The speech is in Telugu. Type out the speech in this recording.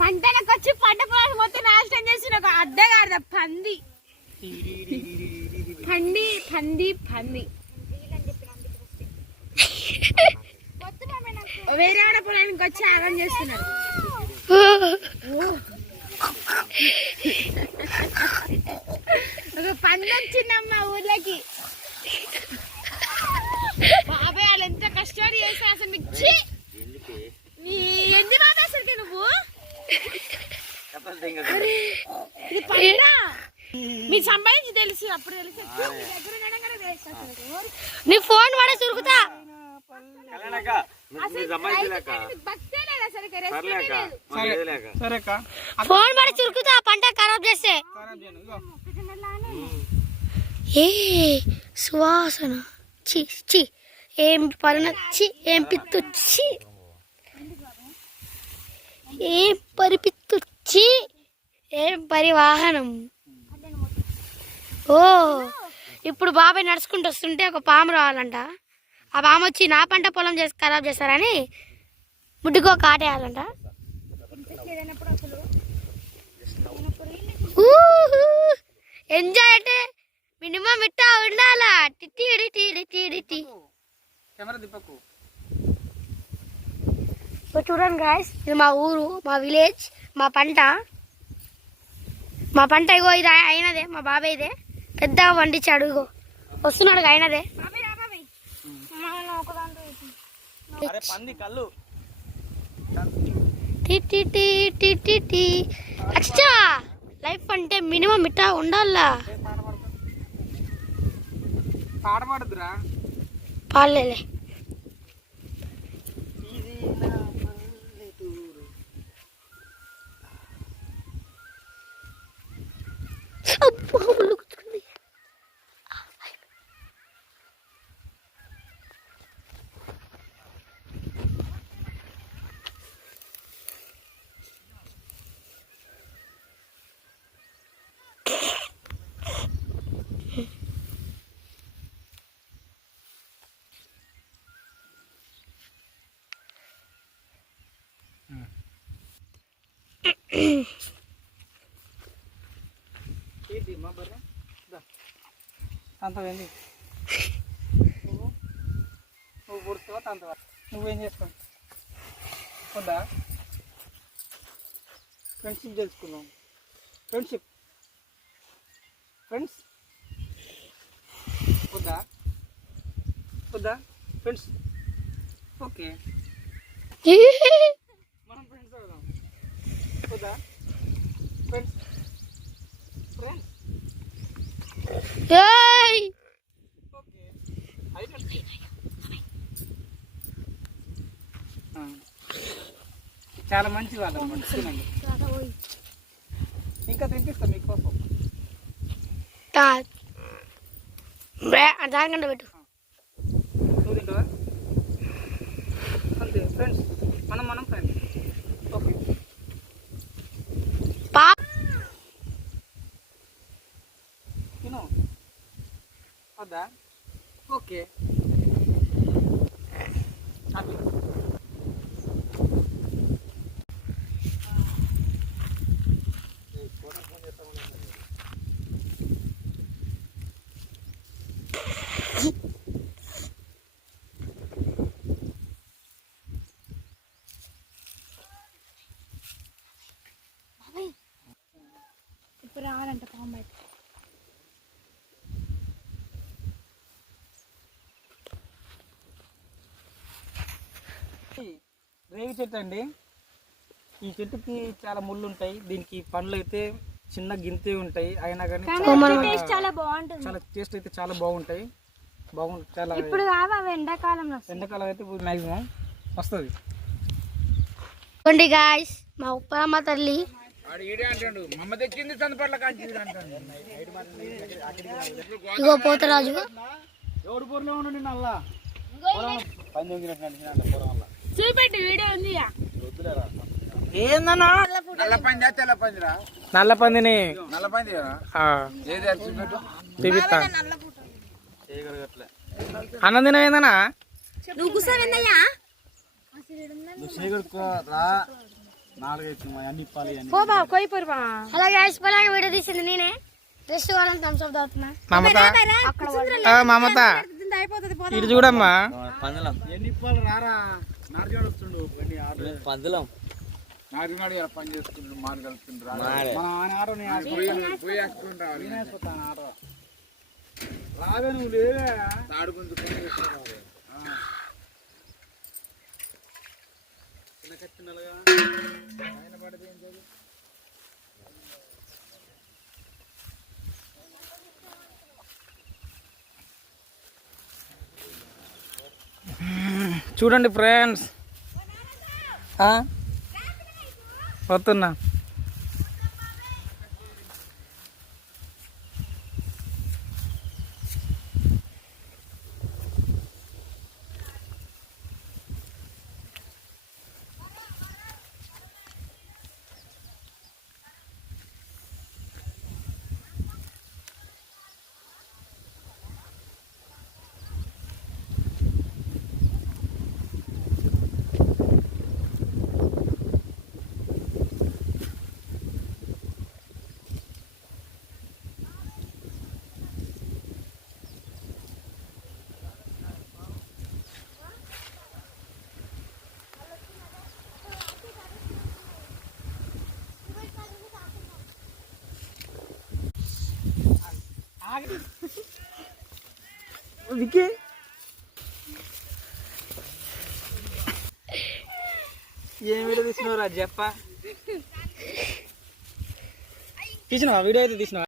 పంటలకు వచ్చి పంట పొలాలు మొత్తం నాశనం చేసిన ఒక అద్దెగాడిద పంది పంది పంది పంది వేరే ఆడ పొలానికి వచ్చి ఆగం చేస్తున్నారు. ఒక పంది వచ్చిందమ్మా ఊర్లోకి. బాబాయ్ వాళ్ళు ఎంత కష్టపడి చేస్తారు అసలు. మిచ్చి ఎందు బాబా అసలుకి నువ్వు ఇది పంట మీకు సంబంధించి తెలుసు అప్పుడు తెలుసు. నీ ఫోన్ వాడే చురుకుతా ఫోన్ వాడే చురుకుతా పంట ఖరాబ్ చేస్తే. ఏ సువాసన చి చి ఏం పరిణచ్చి ఏం పిత్తుచ్చి ఏం పరిపిత్తుచ్చి ఏం పరివాహనం. ఓ ఇప్పుడు బాబాయ్ నడుచుకుంటూ వస్తుంటే ఒక పాము రావాలంట. ఆ పాము వచ్చి నా పంట పొలం చేసి ఖరాబ్ చేస్తారని ముడ్డుకో కాటేయాలంట. ఎంజాయ్ అంటే మినిమం ఇట్టా ఉండాలా. చూడండి గాయ్స్, ఇది మా ఊరు, మా విలేజ్, మా పంట. ఇగో ఇది అయినదే, మా బాబాయ్దే. పెద్దగా వండించాడు. ఇగో వస్తున్నాడు అయినదే. అచ్చా లైఫ్ అంటే మినిమం ఇట్టా ఉండాలా. పాలేలే అంతేంది నువ్వు పుడుతావా తంతవా నువ్వేం చేస్తావు వద్దా ఫ్రెండ్షిప్ చేసుకున్నాం ఫ్రెండ్స్ వద్దా ఫ్రెండ్స్ ఓకే మనం ఫ్రెండ్స్ అవుదాం వద్దా ఫ్రెండ్స్ చాలా మంచి వాళ్ళు తినండి. ఇంకా తినిపిస్తా మీకోసం. పెట్టు నువ్వు తింటావా? అంతే ఫ్రెండ్స్, మనం ఫ్రెండ్స్. ఓకే తిను వద్దా ఓకే ఇప్పుడు రావాలంట పాము అయితే. రేగి చెట్టు అండి. ఈ చెట్టుకి చాలా ముళ్ళు ఉంటాయి. దీనికి పండ్లు అయితే చిన్న గింతే ఉంటాయి. అయినా కానీ చాలా బాగుంటుంది. చాలా టేస్ట్ అయితే చాలా బాగుంటాయి. చాలా ఇప్పుడు ఎండాకాలంలో అయితే మ్యాక్సిమం వస్తుంది. గాయ్స్, మా ఉప్పలమ్మ తల్లి ఇగో పోతరాజు చూపెట్టి వీడియో ఉంది. ఏందన్నా నల్ల పందిని చూపిస్తా. అన్నం తినవేందనా నువ్వు కూర్చోవేందయ్యా పో బావ కోయిపోరు బా అలాగే ఐస్పోలాగా వీడియో తీసింది నేనే రెస్ట్ వాళ్ళని థమ్స్ అప్ తాగుతున్నా మమత మమత అయిపోతుంది ఇటు చూడమ్మా పందులం చూడండి ఫ్రెండ్స్ వస్తున్నా విక్కీ ఏం వీడియో తీసినవరా చెప్ప తీసినావా వీడియో అయితే తీసినావా